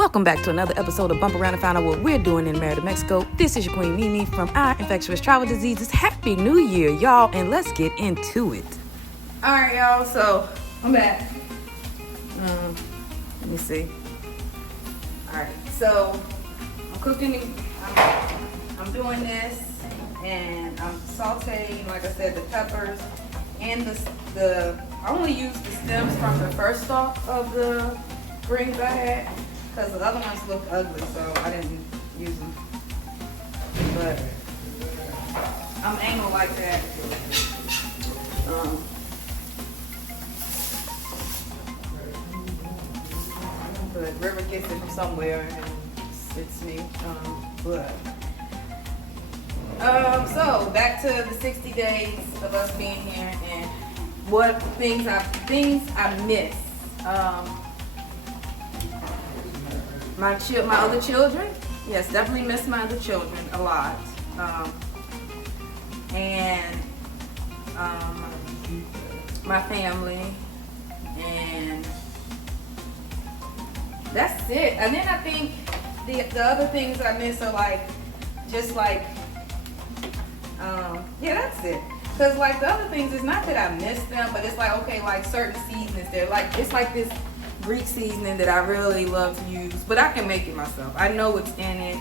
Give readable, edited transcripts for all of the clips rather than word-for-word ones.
Welcome back to another episode of Bump Around and Find Out What We're Doing in Mérida, Mexico. This is your Queen Mimi from Our Infectious Travel Diseases. Happy New Year, y'all, and let's get into it. All right, y'all, so I'm back. Let me see. All right, so I'm cooking, I'm doing this, and I'm sauteing, like I said, the peppers and the I only used the stems from the first stalk of the greens I had, because the other ones look ugly, so I didn't use them. But I'm anal like that. But River gets it from somewhere, and it's me. So back to the 60 days of us being here and what things I miss. My other children, yes, definitely miss my other children a lot. My family, and that's it. And then I think the other things I miss are that's it. Cause like the other things, it's not that I miss them, but it's like, okay, like certain seasonings, it's like this Greek seasoning that I really love to use, but I can make it myself. I know what's in it.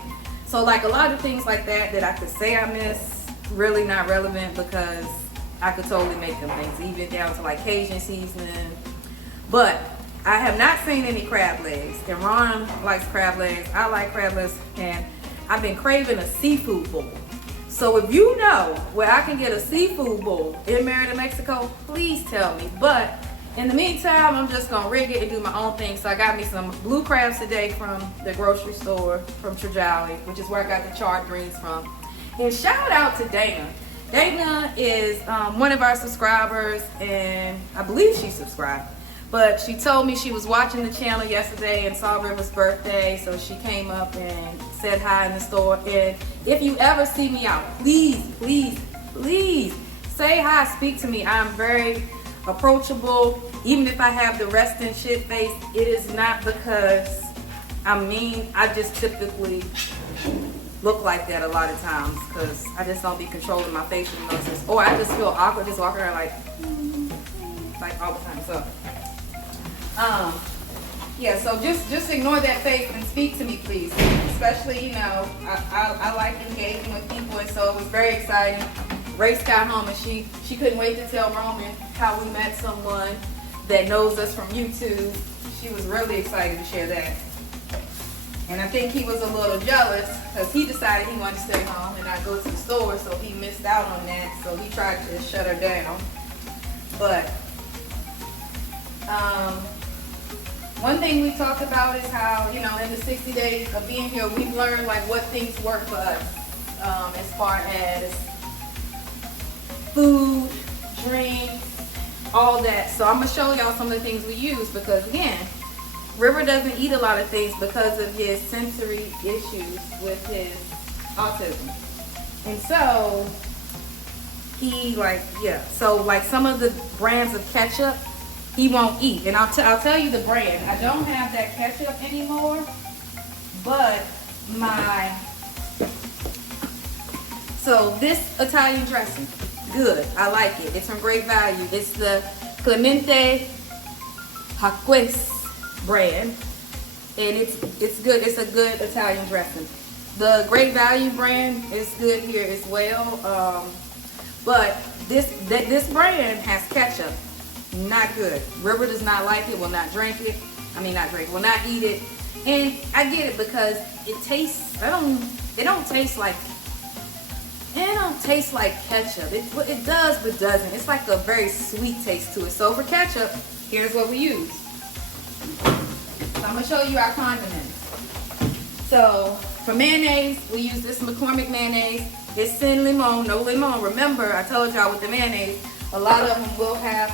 So like a lot of things like that I could say I miss, really not relevant, because I could totally make them things, even down to like Cajun seasoning. But I have not seen any crab legs, and Ron likes crab legs. I like crab legs, and I've been craving a seafood bowl. So if you know where I can get a seafood bowl in Mérida, Mexico, please tell me. But in the meantime, I'm just gonna rig it and do my own thing. So I got me some blue crabs today from the grocery store, from Trajali, which is where I got the chard greens from. And shout out to Dana. Dana is one of our subscribers, and I believe she subscribed. But she told me she was watching the channel yesterday and saw River's birthday, so she came up and said hi in the store. And if you ever see me out, please, please, please say hi, speak to me. I'm very approachable. Even if I have the resting shit face, it is not because I'm mean. I just typically look like that a lot of times because I just don't be controlling my facial muscles, or I just feel awkward just walking around like all the time. So so just ignore that face and speak to me, please. Especially, I like engaging with people, and so it was very exciting. Grace got home and she couldn't wait to tell Roman how we met someone that knows us from YouTube. She was really excited to share that. And I think he was a little jealous because he decided he wanted to stay home and not go to the store, so he missed out on that. So he tried to shut her down. But one thing we talked about is how, in the 60 days of being here, we've learned like what things work for us as far as food, drink, all that. So I'm gonna show y'all some of the things we use, because again, River doesn't eat a lot of things because of his sensory issues with his autism. And so so like some of the brands of ketchup he won't eat. And I'll tell you the brand. I don't have that ketchup anymore, but so this Italian dressing, good. I like it. It's from Great Value. It's the Clemente Jaques brand, and it's good. It's a good Italian dressing. The Great Value brand is good here as well. But this brand has ketchup. Not good. River does not like it, will not drink it. Will not eat it. And I get it, because it tastes, it don't taste like ketchup. It does, but doesn't. It's like a very sweet taste to it. So for ketchup, here's what we use. So I'm gonna show you our condiments. So for mayonnaise, we use this McCormick mayonnaise. It's sin limon, no limon. Remember, I told y'all with the mayonnaise, a lot of them will have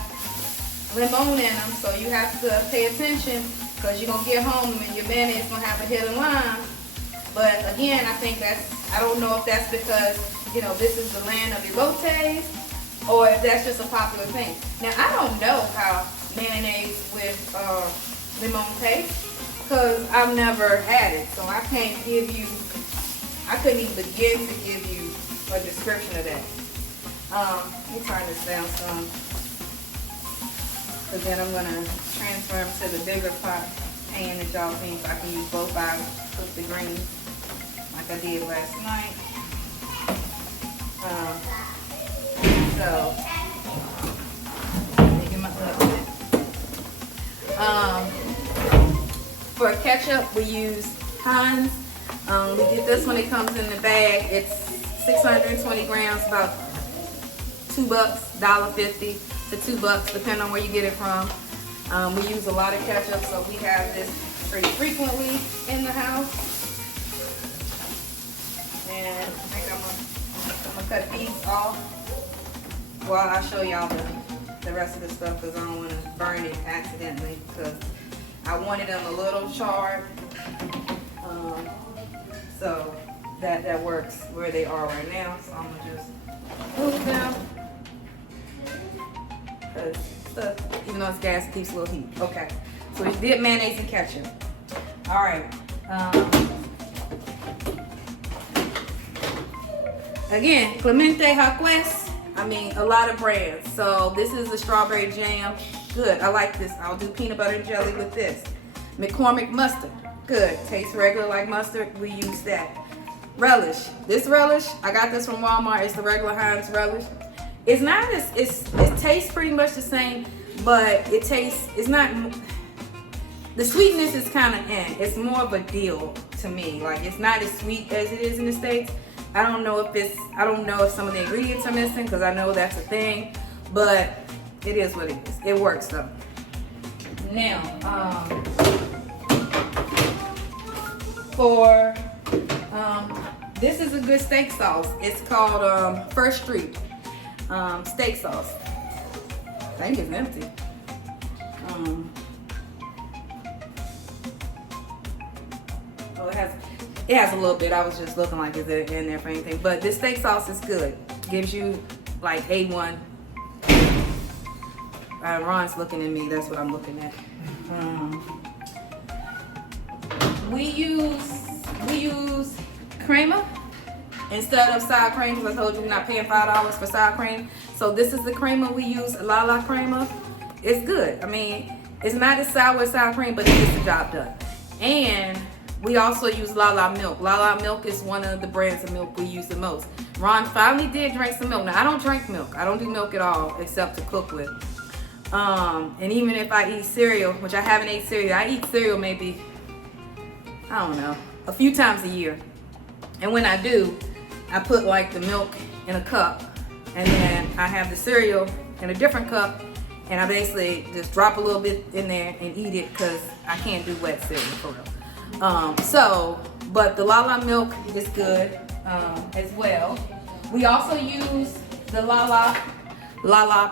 limon in them, so you have to pay attention, because you're gonna get home and your mayonnaise is gonna have a hidden lime. But again, I don't know if that's because this is the land of elotes, or if that's just a popular thing. Now I don't know how mayonnaise with limon tastes. because I've never had it, so I can't give you, I couldn't even begin to give you a description of that. Let me turn this down some, because then I'm going to transfer them to the bigger pot pan that y'all think, so I can use both sides, cook the greens like I did last night. So, make them up a little bit. For ketchup, we use Heinz. We get this one, it comes in the bag. It's 620 grams, about $2, $1.50 to $2, depending on where you get it from. We use a lot of ketchup, so we have this pretty frequently in the house. And I think I'm gonna cut these off while I show y'all the rest of the stuff, because I don't want to burn it accidentally, because I wanted them a little charred. So that works where they are right now. So I'm gonna just move them, because even though it's gas, it keeps a little heat. Okay, so we did mayonnaise and ketchup. All right. Again, Clemente Jaques. I mean, a lot of brands. So this is the strawberry jam. Good, I like this. I'll do peanut butter and jelly with this. McCormick mustard. Good, tastes regular like mustard. We use that. Relish. This relish, I got this from Walmart. It's the regular Heinz relish. It's not as, it tastes pretty much the same, but it tastes, it's not, the sweetness is kind of it's more of a deal to me. Like, it's not as sweet as it is in the States. I don't know if some of the ingredients are missing, because I know that's a thing, but it is what it is. It works though. Now, this is a good steak sauce. It's called First Street steak sauce. I think it's empty. Oh, it has a little bit. I was just looking like it's in there for anything. But this steak sauce is good. Gives you like A1. Ron's looking at me. That's what I'm looking at. We use crema instead of sour cream, because I told you we're not paying $5 for sour cream. So this is the crema we use, Lala crema. It's good. I mean, it's not as sour as sour cream, but it gets the job done. And we also use Lala milk. Lala milk is one of the brands of milk we use the most. Ron finally did drink some milk. Now, I don't drink milk. I don't do milk at all except to cook with. And even if I eat cereal, which I haven't ate cereal, I eat cereal maybe, I don't know, a few times a year. And when I do, I put like the milk in a cup, and then I have the cereal in a different cup, and I basically just drop a little bit in there and eat it, because I can't do wet cereal for real. But the Lala milk is good as well. We also use the Lala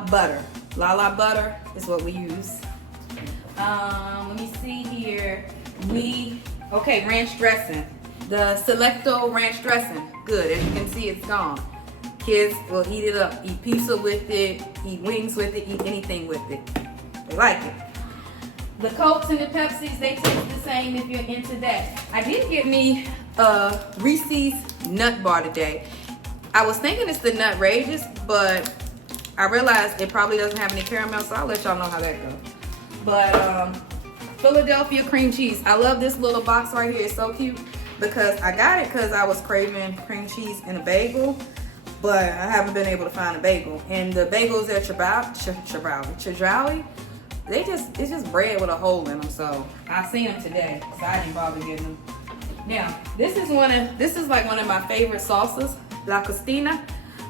butter. Lala butter is what we use. Let me see here. Ranch dressing. The Selecto ranch dressing. Good. As you can see, it's gone. Kids will eat it up. Eat pizza with it. Eat wings with it. Eat anything with it. They like it. The Cokes and the Pepsis, they taste the same if you're into that. I did get me a Reese's nut bar today. I was thinking it's the Nutrageous, but I realized it probably doesn't have any caramel, so I'll let y'all know how that goes. But Philadelphia cream cheese. I love this little box right here. It's so cute, because I got it because I was craving cream cheese in a bagel, but I haven't been able to find a bagel. And the bagels at Chedraui, it's just bread with a hole in them. So I seen them today, so I didn't bother getting them. Now, this is like one of my favorite salsas, La Costina,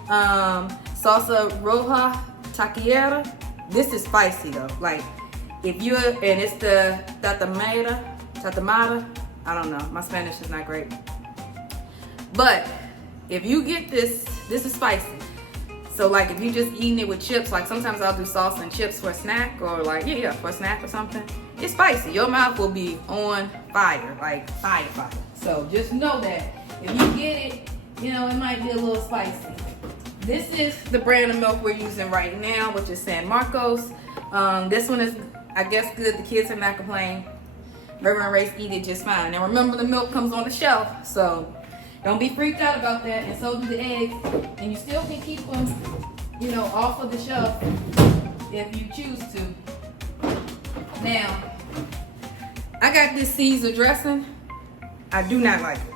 salsa roja taquillera. This is spicy though. Like, and it's the tatamara. I don't know. My Spanish is not great. But if you get this is spicy. So like, if you just eating it with chips, like sometimes I'll do salsa and chips for a snack, or like, for a snack or something. It's spicy. Your mouth will be on fire, like fire. So just know that if you get it, it might be a little spicy. This is the brand of milk we're using right now, which is San Marcos. This one is, I guess, good. The kids have not complained. River and Race eat it just fine. Now remember, the milk comes on the shelf, so don't be freaked out about that. And so do the eggs. And you still can keep them, you know, off of the shelf if you choose to. Now, I got this Caesar dressing. I do not like it.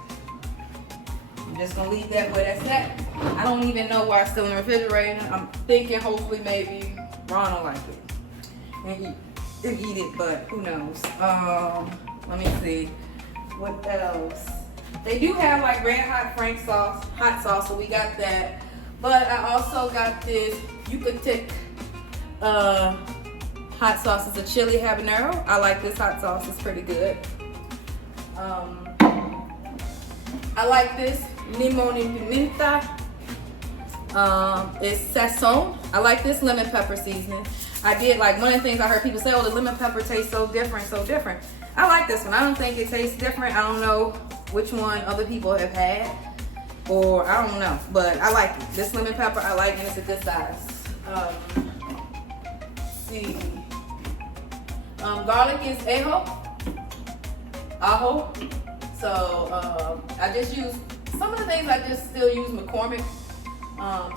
I'm just gonna leave that where that's at. I don't even know why it's still in the refrigerator. I'm thinking hopefully maybe Ron will like it and eat it, but who knows. Let me see. What else? They do have like red hot Frank sauce, hot sauce, so we got that. But I also got this, you could take hot sauce. It's a chili habanero. I like this hot sauce, it's pretty good. I like this limon y pimienta. It's sazon. I like this lemon pepper seasoning. I did like, one of the things I heard people say, oh, the lemon pepper tastes so different, so different. I like this one. I don't think it tastes different. I don't know which one other people have had, or I don't know, but I like it. This lemon pepper I like, and it's a good size. See, garlic is ajo. So I just use some of the things. I just still use McCormick,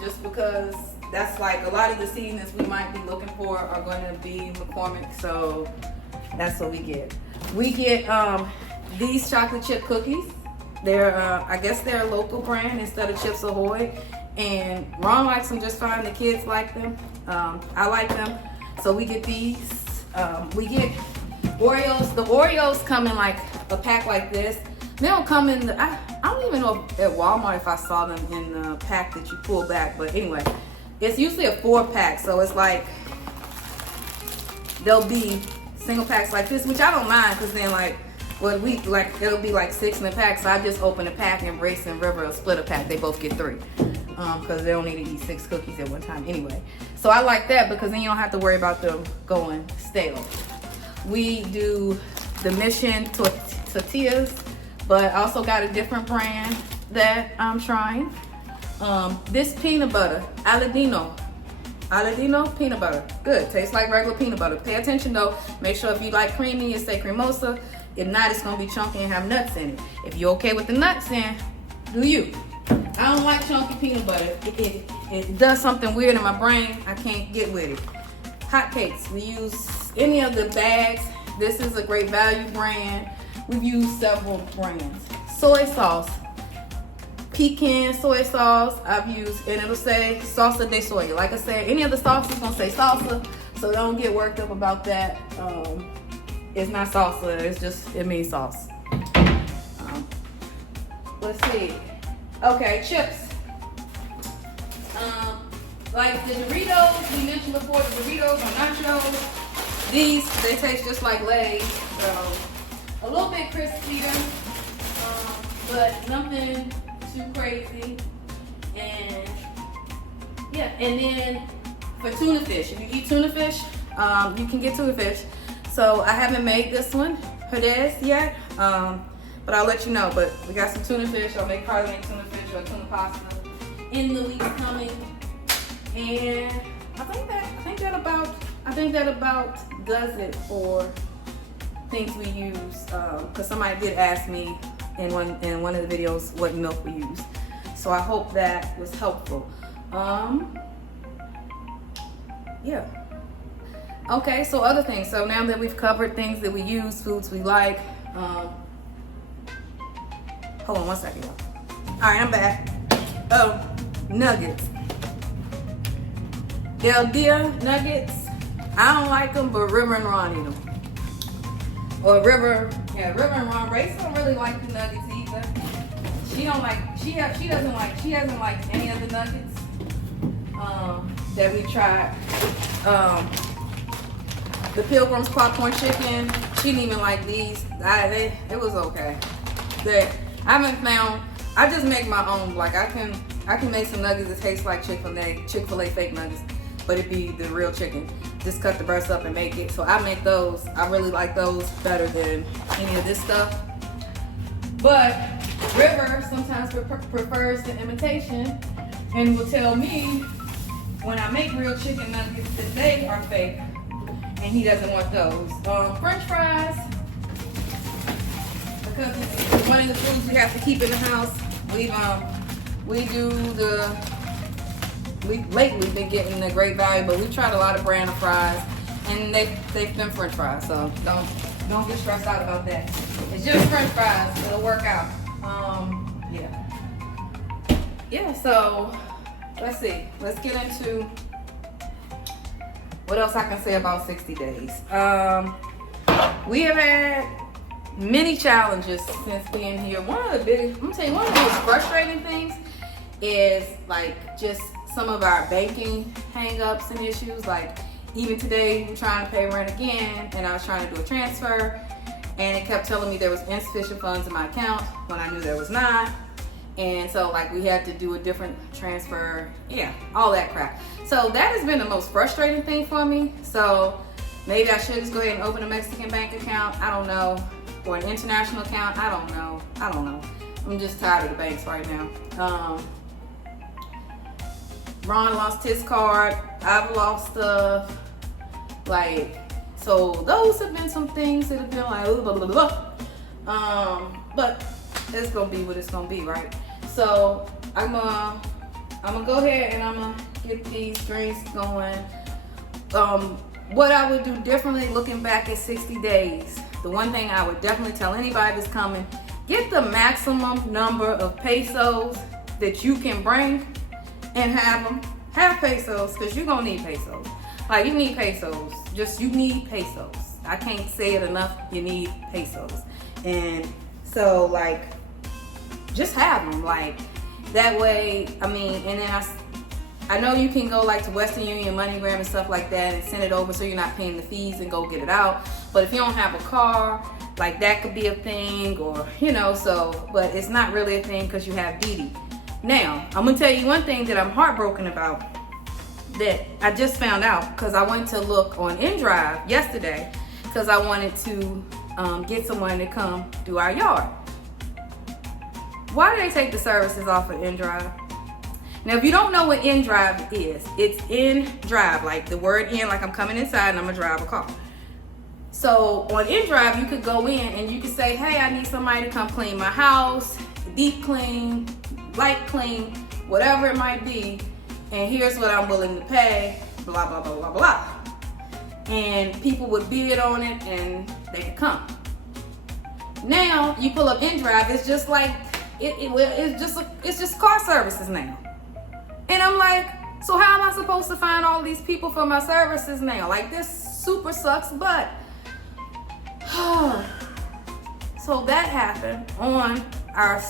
just because that's like a lot of the seasonings we might be looking for are going to be McCormick. So that's what we get. We get these chocolate chip cookies. They're I guess they're a local brand instead of Chips Ahoy, and Ron likes them just fine. The kids like them. I like them. So we get these. We get Oreos. The Oreos come in like a pack like this. They don't come in the, I don't even know at Walmart if I saw them in the pack that you pull back, but anyway, it's usually a 4-pack, so it's like there'll be single packs like this, which I don't mind, because then like what we like, it'll be like 6 in a pack, so I just open a pack and Race and River will split a pack. They both get 3 because they don't need to eat 6 cookies at one time anyway. So I like that because then you don't have to worry about them going stale. We do the Mission tortillas, but I also got a different brand that I'm trying. This peanut butter, Aladino peanut butter. Good, tastes like regular peanut butter. Pay attention though, make sure if you like creamy, you say cremosa. If not, it's gonna be chunky and have nuts in it. If you're okay with the nuts, then do you. I don't like chunky peanut butter. It does something weird in my brain. I can't get with it. Hot cakes, we use any of the bags. This is a great value brand. We've used several brands. Soy sauce, pecan soy sauce, I've used, and it'll say salsa de soya. Like I said, any of the sauces gonna say salsa, so don't get worked up about that. It's not salsa, it's just, it means sauce. Let's see. Okay, chips. Like the Doritos, we mentioned before, the Doritos or nachos. These, they taste just like Lay's, so a little bit crispier, but nothing too crazy. And yeah, and then for tuna fish, if you eat tuna fish, you can get tuna fish. So I haven't made this one, Perez, yet, but I'll let you know. But we got some tuna fish. I'll make probably make tuna fish or tuna pasta in the weeks coming. And I think that about does it for things we use, because somebody did ask me in one of the videos what milk we use. So I hope that was helpful. Yeah. Okay, so other things. So now that we've covered things that we use, foods we like. Hold on one second, y'all. All right, I'm back. Oh, nuggets. Del Dia nuggets. I don't like them, but River and Ron eat them. Or River and Ron. Race don't really like the nuggets either. She doesn't like any of the nuggets that we tried. The Pilgrim's popcorn chicken, she didn't even like these. It was okay. I just make my own. Like I can make some nuggets that taste like Chick-fil-A fake nuggets, but it'd be the real chicken. Just cut the breast up and make it. So I make those. I really like those better than any of this stuff. But River sometimes prefers the imitation and will tell me when I make real chicken nuggets that they are fake and he doesn't want those. French fries, because it's one of the foods we have to keep in the house. We've lately been getting a great value, but we've tried a lot of brand of fries, and they've been French fries, so don't get stressed out about that. It's just French fries. It'll work out. Yeah. So let's see. Let's get into what else I can say about 60 days. We have had many challenges since being here. One of the most frustrating things is like just some of our banking hang-ups and issues. Like even today, we're trying to pay rent again, and I was trying to do a transfer, and it kept telling me there was insufficient funds in my account when I knew there was not. And so like we had to do a different transfer, all that crap. So that has been the most frustrating thing for me. So maybe I should just go ahead and open a Mexican bank account. I don't know. Or an international account. I don't know. I'm just tired of the banks right now. Ron lost his card. I've lost stuff. So those have been some things that have been like, blah, blah, blah. But it's gonna be what it's gonna be, right? So I'm gonna go ahead and I'm gonna get these drinks going. What I would do differently looking back at 60 days, the one thing I would definitely tell anybody that's coming, get the maximum number of pesos that you can bring and have pesos, because you're gonna need pesos. Like you need pesos, you need pesos. I can't say it enough, you need pesos. And so like, just have them, like that way. I mean, and then I know you can go like to Western Union, MoneyGram and stuff like that and send it over so you're not paying the fees and go get it out. But if you don't have a car, like that could be a thing, or but it's not really a thing because you have Didi. Now, I'm gonna tell you one thing that I'm heartbroken about that I just found out because I went to look on InDrive yesterday because I wanted to get someone to come do our yard. Why do they take the services off of InDrive? Now, if you don't know what InDrive is, it's in drive, like the word in, like I'm coming inside and I'm gonna drive a car. So on InDrive, you could go in and you could say, hey, I need somebody to come clean my house, deep clean, light clean, whatever it might be, and here's what I'm willing to pay, blah, blah, blah, blah, blah. And people would bid on it and they could come. Now, you pull up InDrive, it's just like, it's just car services now. And I'm like, so how am I supposed to find all these people for my services now? Like this super sucks butt. So that happened on our,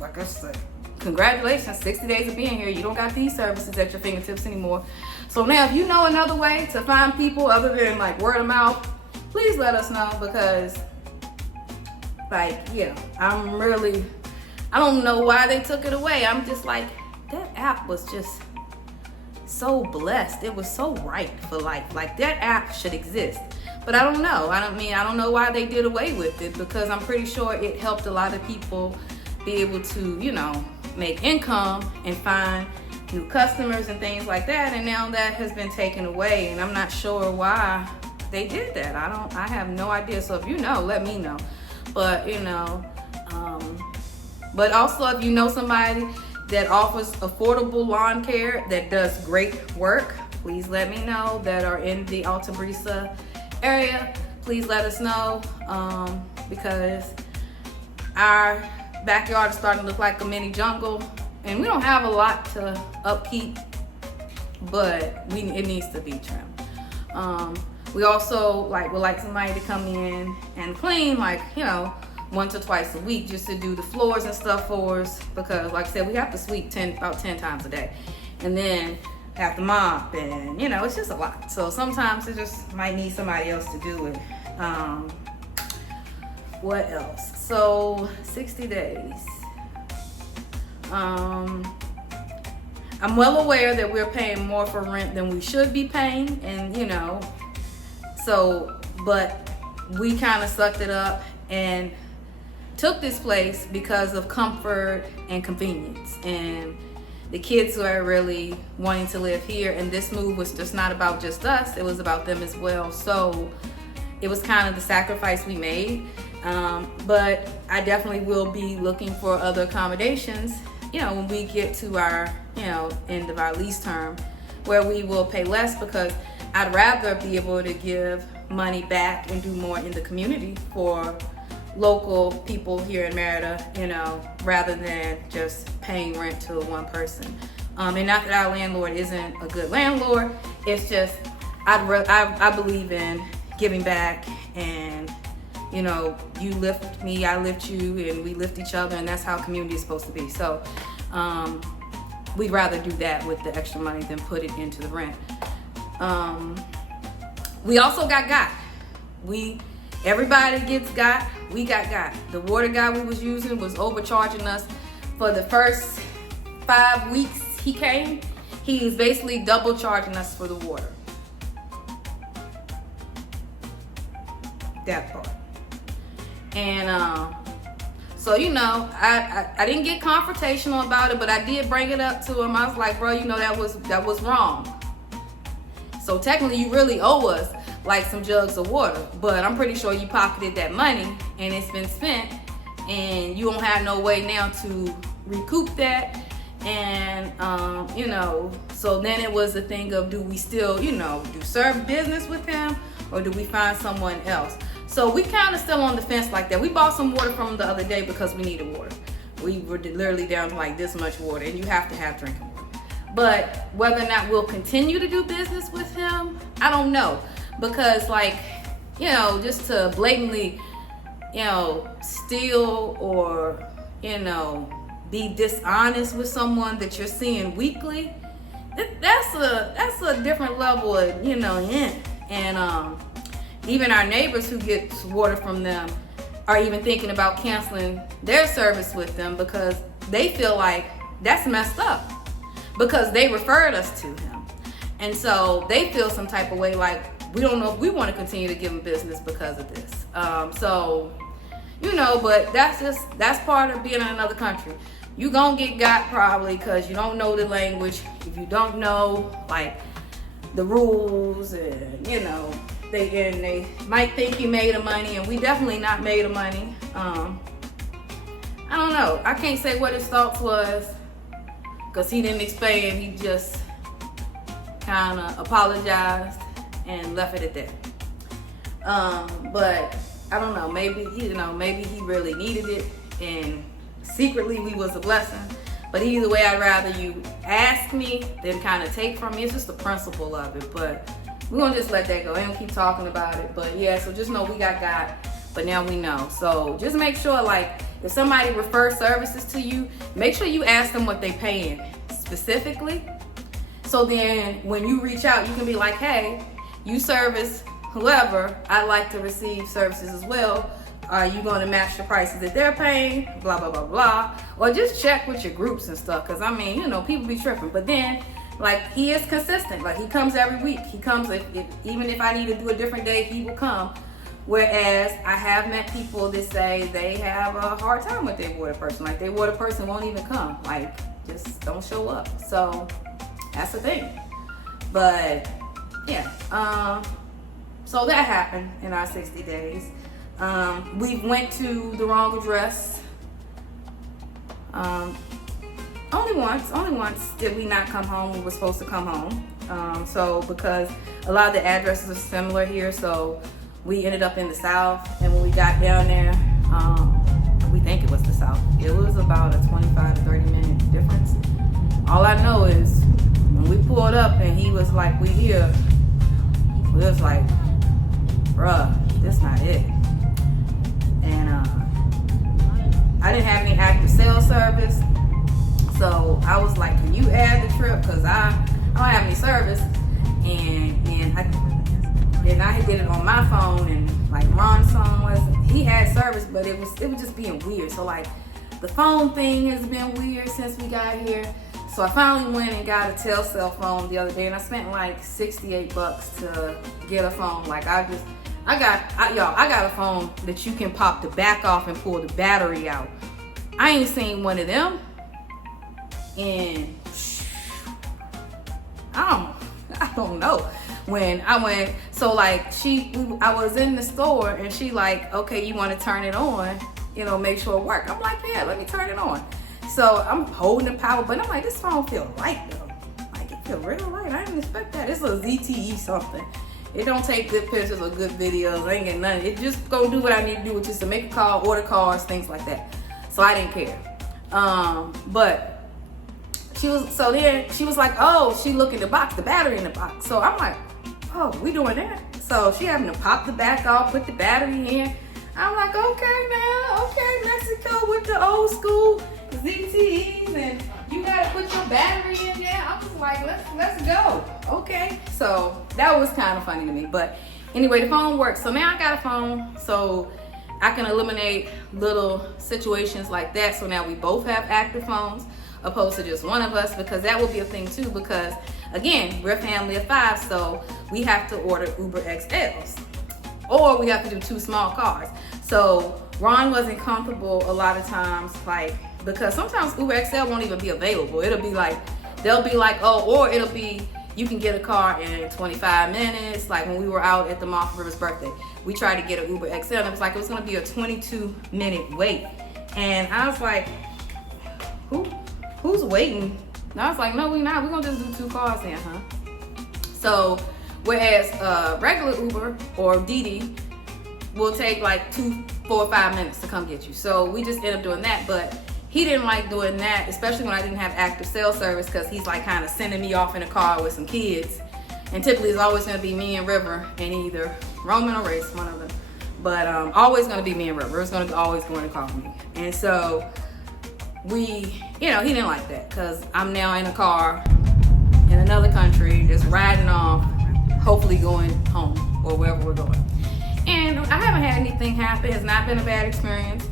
like I said, congratulations, 60 days of being here. You don't got these services at your fingertips anymore. So now if you know another way to find people other than like word of mouth, please let us know, because I don't know why they took it away. I'm just like, that app was just so blessed. It was so right for life. Like that app should exist. But I don't know. I don't know why they did away with it, because I'm pretty sure it helped a lot of people be able to, make income and find new customers and things like that. And now that has been taken away, and I'm not sure why they did that. I have no idea. So if you know, let me know. But but also if you know somebody that offers affordable lawn care that does great work, please let me know, that are in the Alta Brisa area. Please let us know, because our backyard is starting to look like a mini jungle, and we don't have a lot to upkeep, but it needs to be trimmed. We also would like somebody to come in and clean, once or twice a week, just to do the floors and stuff for us, because like I said, we have to sweep about 10 times a day, and then have to mop, and it's just a lot. So sometimes it just might need somebody else to do it. What else? So 60 days. I'm well aware that we're paying more for rent than we should be paying, and but we kind of sucked it up and took this place because of comfort and convenience, and the kids were really wanting to live here, and this move was just not about just us, it was about them as well. So it was kind of the sacrifice we made. But I definitely will be looking for other accommodations, when we get to our, end of our lease term, where we will pay less, because I'd rather be able to give money back and do more in the community for local people here in Mérida, rather than just paying rent to one person. And not that our landlord isn't a good landlord, it's just I believe in giving back, and you lift me, I lift you, and we lift each other, and that's how community is supposed to be. So we'd rather do that with the extra money than put it into the rent. We also got. Everybody gets got. We got. The water guy we was using was overcharging us for the first 5 weeks he came. He was basically double charging us for the water. That part. And so I didn't get confrontational about it, but I did bring it up to him. I was like, bro, that was wrong. So technically you really owe us like some jugs of water, but I'm pretty sure you pocketed that money and it's been spent, and you don't have no way now to recoup that. And so then it was a thing of, do we still do serve business with him, or do we find someone else? So we kind of still on the fence like that. We bought some water from him the other day because we needed water. We were literally down to like this much water, and you have to have drinking water. But whether or not we'll continue to do business with him, I don't know. Because just to blatantly, steal or, be dishonest with someone that you're seeing weekly, that's a different level of, and even our neighbors who get water from them are even thinking about canceling their service with them, because they feel like that's messed up, because they referred us to him. And so they feel some type of way, like, we don't know if we want to continue to give them business because of this. But that's part of being in another country. You gonna get got probably because you don't know the language. If you don't know like the rules, and they might think you made of money, and we definitely not made of money. I don't know. I can't say what his thoughts was, because he didn't explain. He just kind of apologized and left it at that. But I don't know, maybe he really needed it, and secretly we was a blessing. But either way, I'd rather you ask me than kind of take from me. It's just the principle of it. But we're gonna just let that go. I don't keep talking about it. But yeah, so just know we got God, but now we know. So just make sure, like, if somebody refers services to you, make sure you ask them what they paying specifically. So then when you reach out, you can be like, hey, you service whoever, I'd like to receive services as well. Are you going to match the prices that they're paying? Blah, blah, blah, blah. Or just check with your groups and stuff. Because, people be tripping. But then, like, he is consistent. Like, he comes every week. He comes, even if I need to do a different day, he will come. Whereas I have met people that say they have a hard time with their water person. Like, their water person won't even come. Like, just don't show up. So, that's the thing. But, yeah. So that happened in our 60 days. We went to the wrong address. Only once did we not come home. We were supposed to come home. So because a lot of the addresses are similar here, so we ended up in the south. And when we got down there, we think it was the south. It was about a 25 to 30 minute difference. All I know is when we pulled up and he was like, we here, we was like, bruh, this not it. And I didn't have any active cell service, so I was like, can you add the trip, because I don't have any service. And I did it on my phone, and like Ron's phone he had service, but it was just being weird. So like the phone thing has been weird since we got here. So I finally went and got a Telcel phone the other day, and I spent like $68 to get a phone. Like I got a phone that you can pop the back off and pull the battery out. I ain't seen one of them, and I don't know. When I went, So like I was in the store and she like, okay, you want to turn it on, you know, make sure it work. I'm like, yeah, let me turn it on. So I'm holding the power button. I'm like, this phone feel light though. Like it feel real light. I didn't expect that. It's a ZTE something. It don't take good pictures or good videos. I ain't getting none. It just go do what I need to do, which is to make a call, order cars, things like that. So I didn't care. But she was like, oh, she look in the box, the battery in the box. So I'm like, oh, we doing that? So she having to pop the back off, put the battery in. I'm like, okay now, okay, Mexico with the old school ZTEs, and you gotta put your battery in there. I was like, let's go. Okay. So that was kind of funny to me. But anyway, the phone works. So now I got a phone, so I can eliminate little situations like that. So now we both have active phones, opposed to just one of us, because that would be a thing too, because again, we're a family of 5, so we have to order Uber XLs, or we have to do 2 small cars. So Ron wasn't comfortable a lot of times, like, because sometimes Uber XL won't even be available. It'll be like, they'll be like, oh, or it'll be, you can get a car in 25 minutes. Like when we were out at the mall for River's birthday, we tried to get an Uber XL, and it was like, it was gonna be a 22-minute wait. And I was like, who's waiting? And I was like, no, we're not. We're gonna just do 2 cars then, huh? So, whereas regular Uber or Didi will take like 2, 4, 5 minutes to come get you. So we just ended up doing that. But he didn't like doing that, especially when I didn't have active cell service, because he's like kind of sending me off in a car with some kids. And typically it's always gonna be me and River, and either Roman or Race, one of them. But always gonna be me and River. It's gonna always going to call me. And so we, you know, he didn't like that, because I'm now in a car in another country, just riding off, hopefully going home or wherever we're going. And I haven't had anything happen. It's not been a bad experience.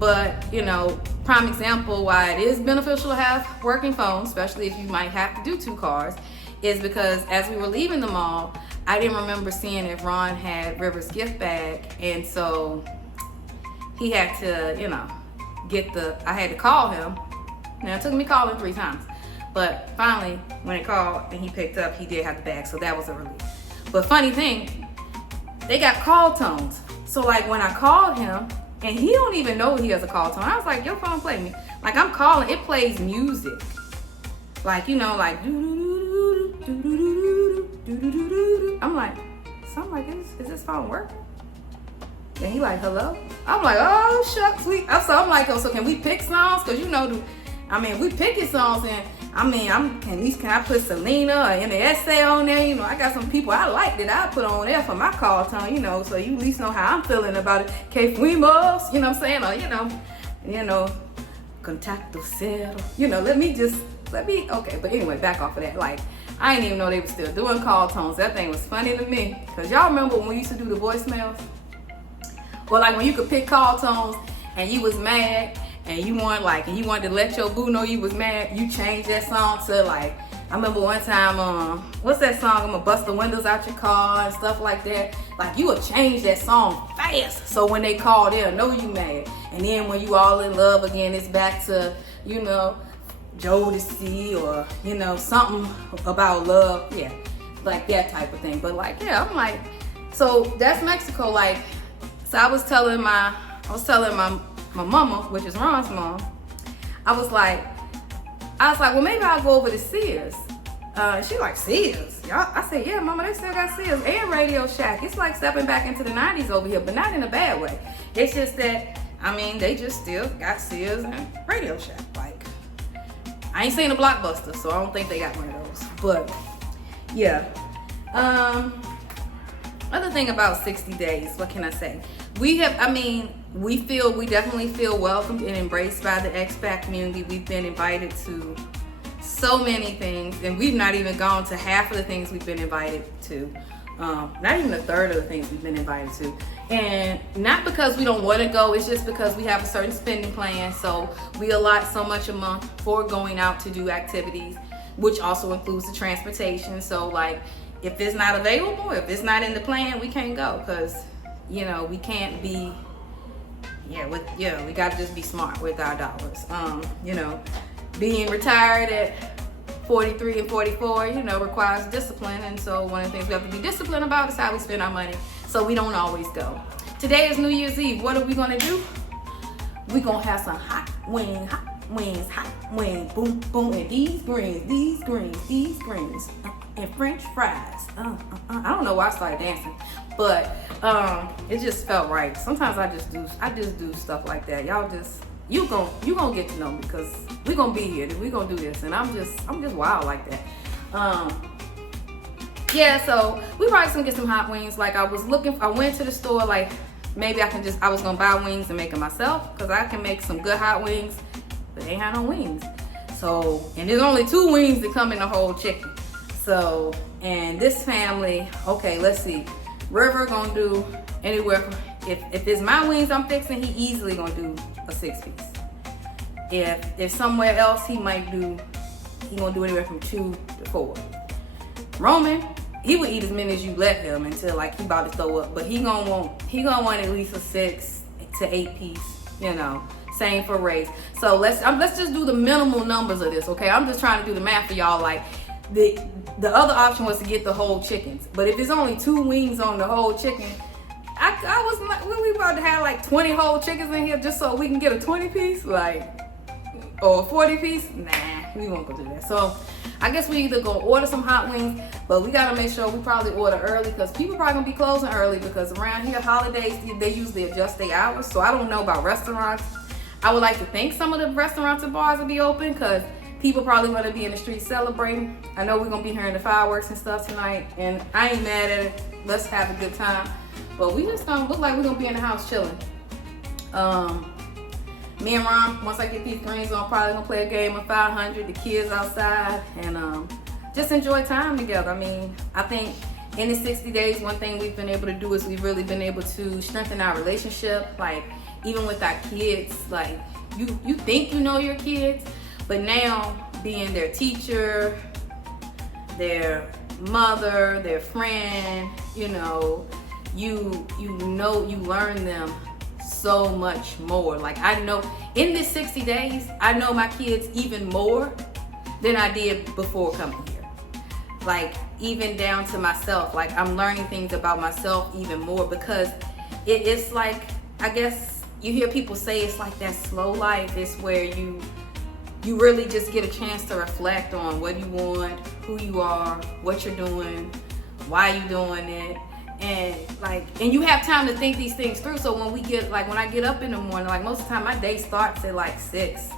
But, you know, prime example why it is beneficial to have working phones, especially if you might have to do 2 cars, is because as we were leaving the mall, I didn't remember seeing if Ron had River's gift bag. And so he had to, you know, I had to call him. Now it took me calling 3 times, but finally when it called and he picked up, he did have the bag, so that was a relief. But funny thing, they got call tones. So like when I called him, and he don't even know he has a call tone, I was like, your phone play me. Like I'm calling, it plays music. Like, you know, like I'm like, something like this, is this phone working? And he like, hello? I'm like, oh, shucks. So I'm like, oh, so can we pick songs? Because, you know, we picking songs, and at least can I put Selena or NSA on there? You know, I got some people I like that I put on there for my call tone, you know, so you at least know how I'm feeling about it. Que fuimos, you know what I'm saying? Or, you know, contacto cero. You know, okay. But anyway, back off of that. Like, I didn't even know they were still doing call tones. That thing was funny to me. Because y'all remember when we used to do the voicemails? Or like when you could pick call tones and you was mad and you wanted to let your boo know you was mad, you changed that song to like, I remember one time, what's that song? I'm gonna bust the windows out your car and stuff like that. Like you would change that song fast, so when they call, they'll know you mad. And then when you all in love again, it's back to, you know, Jodeci or, you know, something about love. Yeah, like that type of thing. But like, yeah, I'm like, so that's Mexico. Like, so I was telling my mama, which is Ron's mom, I was like, well, maybe I'll go over to Sears. She like, Sears? Y'all? I said, yeah, mama, they still got Sears and Radio Shack. It's like stepping back into the 90s over here, but not in a bad way. It's just that, they just still got Sears and Radio Shack. Like, I ain't seen a Blockbuster, so I don't think they got one of those. But, yeah. Other thing about 60 days, what can I say? We definitely feel welcomed and embraced by the expat community. We've been invited to so many things, and we've not even gone to half of the things we've been invited to. Not even a third of the things we've been invited to. And not because we don't want to go, it's just because we have a certain spending plan. So we allot so much a month for going out to do activities, which also includes the transportation. So like, if it's not available, if it's not in the plan, we can't go, because, you know, we can't be, we gotta just be smart with our dollars. You know, being retired at 43 and 44, you know, requires discipline. And so one of the things we have to be disciplined about is how we spend our money, so we don't always go. Today is New Year's Eve. What are we gonna do? We're gonna have some hot wings, boom, boom, and these greens, and French fries. I don't know why I started dancing, but it just felt right. Sometimes I just do stuff like that. Y'all you gonna get to know me, because we gonna be here and we gonna do this, and I'm just wild like that. Yeah, so we probably gonna get some hot wings. Like I went to the store, like maybe I was gonna buy wings and make them myself, because I can make some good hot wings, but they ain't had no wings. So, and there's only 2 wings that come in the whole chicken. So, and this family, okay, let's see. River gonna do anywhere from, if it's my wings I'm fixing, he easily gonna do a 6-piece. If somewhere else he gonna do anywhere from 2 to 4. Roman, he would eat as many as you let him until like he about to throw up, but he gonna want at least a 6 to 8 piece, you know. Same for Ray's. So let's just do the minimal numbers of this, okay? I'm just trying to do the math for y'all. Like the other option was to get the whole chickens, but if there's only 2 wings on the whole chicken, I was like, we about to have like 20 whole chickens in here just so we can get a 20 piece, like, or a 40 piece. Nah, we won't go do that. So I guess we either go order some hot wings, but we gotta make sure we probably order early, because people probably gonna be closing early, because around here holidays they usually adjust their hours. So I don't know about restaurants. I would like to think some of the restaurants and bars will be open, because people probably gonna be in the streets celebrating. I know we're gonna be hearing the fireworks and stuff tonight, and I ain't mad at it. Let's have a good time. But we just gonna look like we're gonna be in the house chilling. Me and Ron, once I get these greens on, probably gonna play a game of 500, the kids outside, and just enjoy time together. I mean, I think in the 60 days, one thing we've been able to do is we've really been able to strengthen our relationship. Like, even with our kids, like you think you know your kids, but now being their teacher, their mother, their friend, you know, you learn them so much more. Like, I know in this 60 days, I know my kids even more than I did before coming here. Like, even down to myself, like I'm learning things about myself even more, because it's like, I guess you hear people say it's like that slow life. It's where you really just get a chance to reflect on what you want, who you are, what you're doing, why you're doing it. And you have time to think these things through. So when I get up in the morning, like most of the time my day starts at like 6.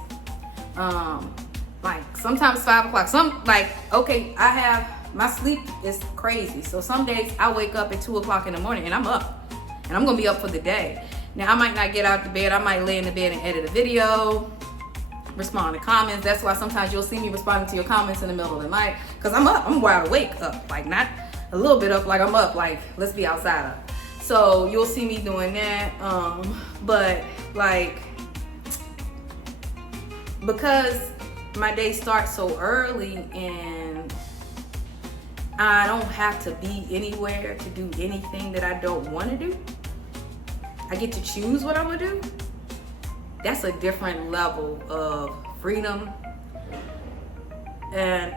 Like sometimes 5 o'clock. My sleep is crazy. So some days I wake up at 2 o'clock in the morning and I'm up. And I'm gonna be up for the day. Now I might not get out the bed. I might lay in the bed and edit a video, respond to comments. That's why sometimes you'll see me responding to your comments in the middle of the night, because I'm up. I'm wide awake up. Like, not a little bit up, like I'm up, like let's be outside up. So you'll see me doing that. But like, because my day starts so early and I don't have to be anywhere to do anything that I don't want to do, I get to choose what I'm gonna do. That's a different level of freedom and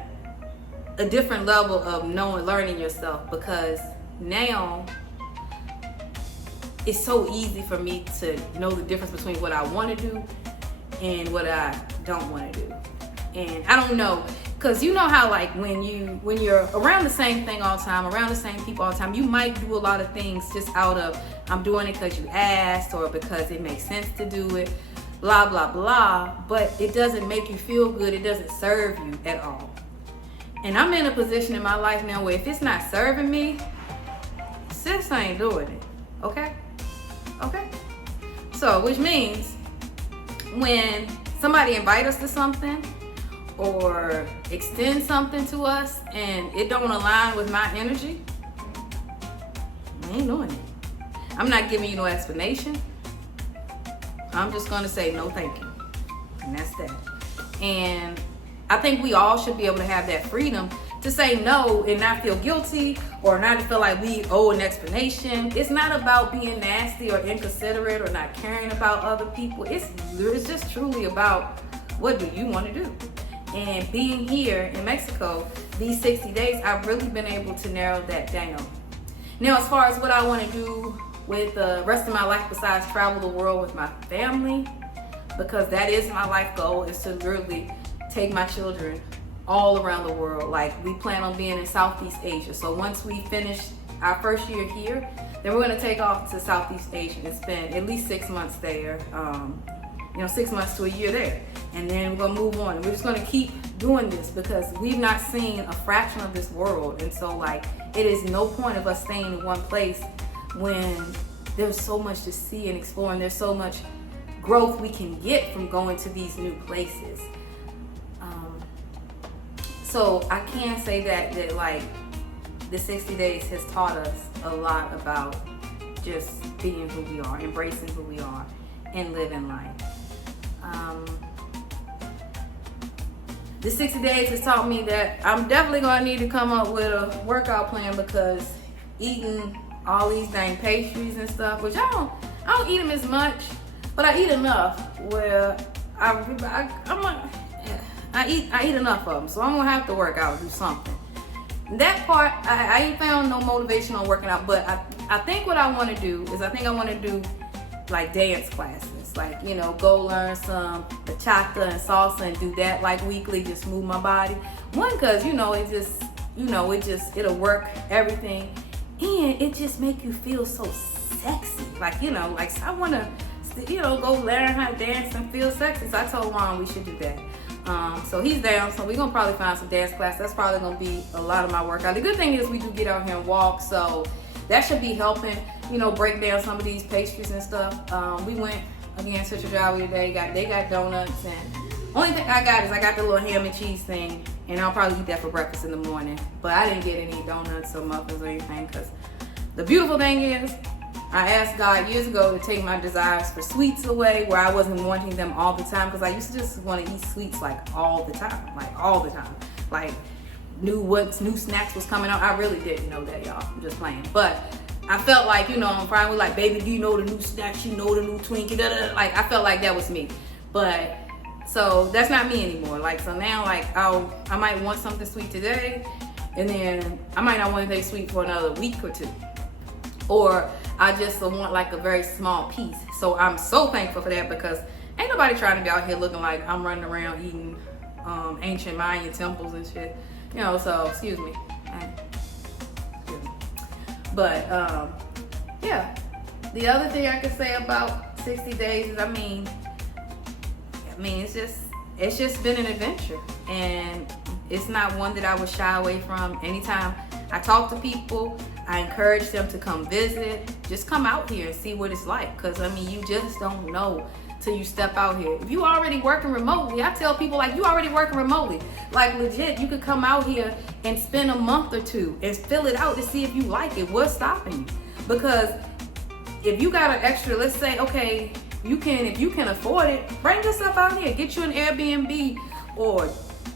a different level of learning yourself, because now it's so easy for me to know the difference between what I want to do and what I don't want to do. And I don't know, because you know how like when you're around the same thing all the time, around the same people all the time, you might do a lot of things just out of, I'm doing it because you asked or because it makes sense to do it, blah, blah, blah. But it doesn't make you feel good. It doesn't serve you at all. And I'm in a position in my life now where if it's not serving me, sis ain't doing it. Okay? Okay? So, which means when somebody invites us to something or extend something to us and it don't align with my energy, I ain't doing it. I'm not giving you no explanation. I'm just gonna say no thank you. And that's that. And I think we all should be able to have that freedom to say no and not feel guilty or not to feel like we owe an explanation. It's not about being nasty or inconsiderate or not caring about other people. It's just truly about, what do you want to do? And being here in Mexico, these 60 days, I've really been able to narrow that down. Now, as far as what I want to do with the rest of my life besides travel the world with my family, because that is my life goal, is to literally take my children all around the world. Like, we plan on being in Southeast Asia. So once we finish our first year here, then we're going to take off to Southeast Asia and spend at least 6 months there, 6 months to a year there. And then we're going to move on. And we're just going to keep doing this because we've not seen a fraction of this world. And so, like, it is no point of us staying in one place when there's so much to see and explore, and there's so much growth we can get from going to these new places. So I can say that like the 60 days has taught us a lot about just being who we are, embracing who we are, and living life. The 60 days has taught me that I'm definitely gonna need to come up with a workout plan, because eating all these dang pastries and stuff, which I don't eat them as much, but I eat enough where I eat enough of them, so I'm gonna have to work out, do something. That part, I ain't found no motivation on working out, but I think what I want to do is I want to do like dance classes, like, go learn some bachata and salsa and do that like weekly, just move my body. One, cause it'll work everything, and it just make you feel so sexy. Like, like I want to, go learn how to dance and feel sexy. So I told Ron we should do that. So he's down, so we're gonna probably find some dance class. That's probably gonna be a lot of my workout. The good thing is we do get out here and walk, so that should be helping, break down some of these pastries and stuff. We went again to Chedraui today. They got donuts, and only thing I got the little ham and cheese thing, and I'll probably eat that for breakfast in the morning. But I didn't get any donuts or muffins or anything, because the beautiful thing is, I asked God years ago to take my desires for sweets away, where I wasn't wanting them all the time, because I used to just want to eat sweets like all the time. Like new snacks was coming out. I really didn't know that, y'all. I'm just playing. But I felt like, I'm probably like, baby, do you know the new snacks? You know the new Twinkie? Da, da, da. Like, I felt like that was me. But so that's not me anymore. Like, so now, like, I might want something sweet today, and then I might not want anything sweet for another week or two. Or I just want like a very small piece. So I'm so thankful for that, because ain't nobody trying to be out here looking like I'm running around eating ancient Mayan temples and shit. So excuse me. But yeah. The other thing I could say about 60 days is, I mean it's just been an adventure, and it's not one that I would shy away from. Anytime I talk to people, I encourage them to come visit. Just come out here and see what it's like, because you just don't know till you step out here. If you already working remotely, I tell people, like, you already working remotely, like legit, you could come out here and spend a month or two and fill it out to see if you like it. What's stopping you? Because if you got an extra, let's say, okay, if you can afford it, bring yourself out here, get you an Airbnb, or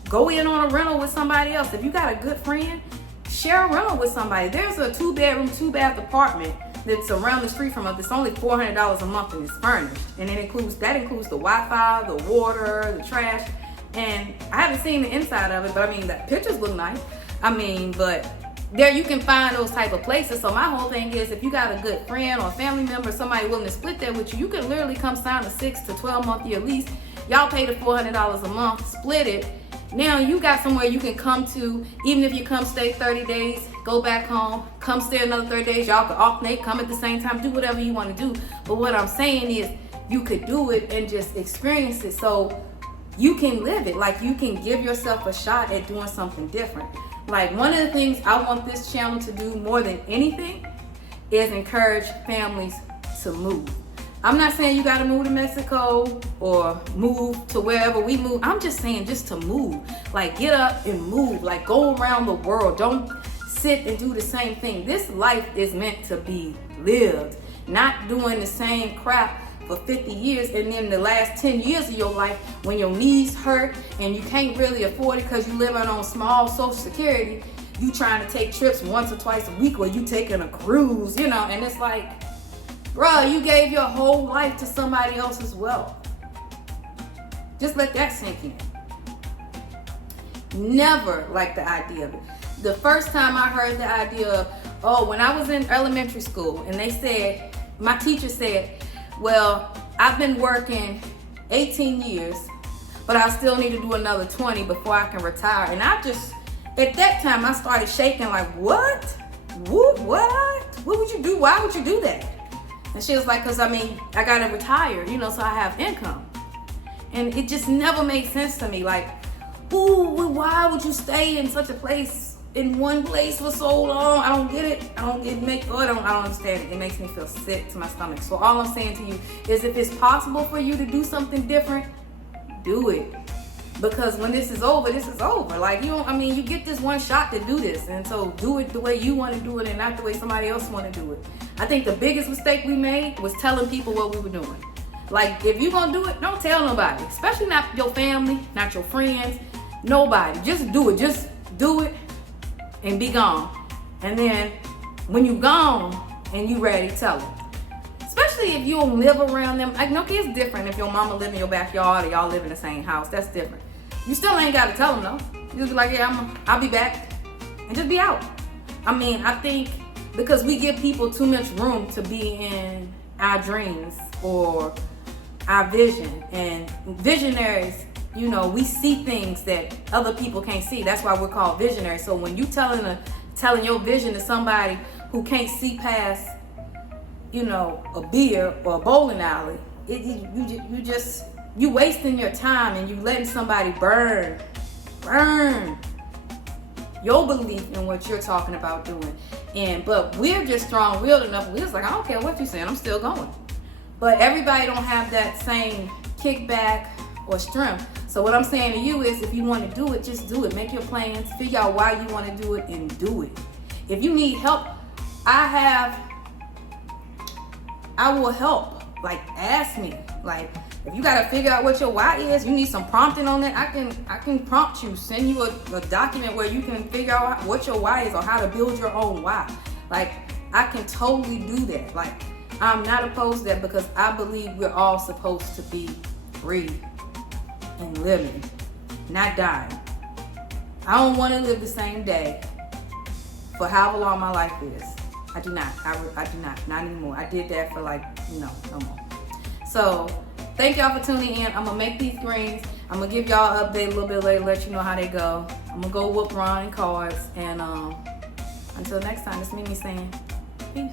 go in on a rental with somebody else. If you got a good friend, share a rental with somebody. There's a 2-bedroom, 2-bath apartment that's around the street from us. It's only $400 a month, and it's furnished. And it includes the Wi-Fi, the water, the trash. And I haven't seen the inside of it, but the pictures look nice. But there you can find those type of places. So my whole thing is, if you got a good friend or family member, somebody willing to split that with you, you can literally come sign a 6 to 12 month year lease. Y'all pay the $400 a month, split it. Now you got somewhere you can come to. Even if you come stay 30 days, go back home, come stay another 30 days, y'all can alternate, come at the same time, do whatever you want to do. But what I'm saying is, you could do it and just experience it, so you can live it. Like, you can give yourself a shot at doing something different. Like, one of the things I want this channel to do more than anything is encourage families to move. I'm not saying you gotta move to Mexico or move to wherever we move. I'm just saying just to move. Like, get up and move. Like, go around the world. Don't sit and do the same thing. This life is meant to be lived, not doing the same crap for 50 years, and then the last 10 years of your life, when your knees hurt and you can't really afford it because you living on small Social Security, you trying to take trips once or twice a week, or you taking a cruise, and it's like, bruh, you gave your whole life to somebody else's wealth. Just let that sink in. Never liked the idea of it. The first time I heard the idea of, when I was in elementary school, and they said, my teacher said, well, I've been working 18 years, but I still need to do another 20 before I can retire. And I just, at that time, I started shaking like, what? What? What would you do? Why would you do that? And she was like, because I gotta retire, so I have income. And it just never made sense to me. Like, why would you stay in such a place, in one place for so long? I don't get it. I don't understand it. It makes me feel sick to my stomach. So all I'm saying to you is, if it's possible for you to do something different, do it. Because when this is over, this is over. Like, you get this one shot to do this. And so do it the way you want to do it and not the way somebody else want to do it. I think the biggest mistake we made was telling people what we were doing. Like, if you're going to do it, don't tell nobody. Especially not your family, not your friends, nobody. Just do it. Just do it and be gone. And then when you gone and you ready, tell them. Especially if you don't live around them. Like, okay, it's different if your mama live in your backyard or y'all live in the same house. That's different. You still ain't got to tell them, though. You just be like, yeah, I'll be back. And just be out. I think because we give people too much room to be in our dreams or our vision. And visionaries, we see things that other people can't see. That's why we're called visionaries. So when you telling your vision to somebody who can't see past, a beer or a bowling alley, you wasting your time, and you letting somebody burn your belief in what you're talking about doing. But we're just strong-willed enough. We're just like, I don't care what you're saying, I'm still going. But everybody don't have that same kickback or strength. So what I'm saying to you is, if you want to do it, just do it. Make your plans, figure out why you want to do it, and do it. If you need help, I will help. Like, ask me. Like, if you gotta figure out what your why is, you need some prompting on that, I can prompt you, send you a document where you can figure out what your why is or how to build your own why. Like, I can totally do that. Like, I'm not opposed to that, because I believe we're all supposed to be free and living, not dying. I don't want to live the same day for however long my life is. I do not. I do not. Not anymore. I did that for no more. So, thank y'all for tuning in. I'm going to make these greens. I'm going to give y'all an update a little bit later, let you know how they go. I'm going to go whoop Ron and cards. And until next time, it's Mimi saying peace.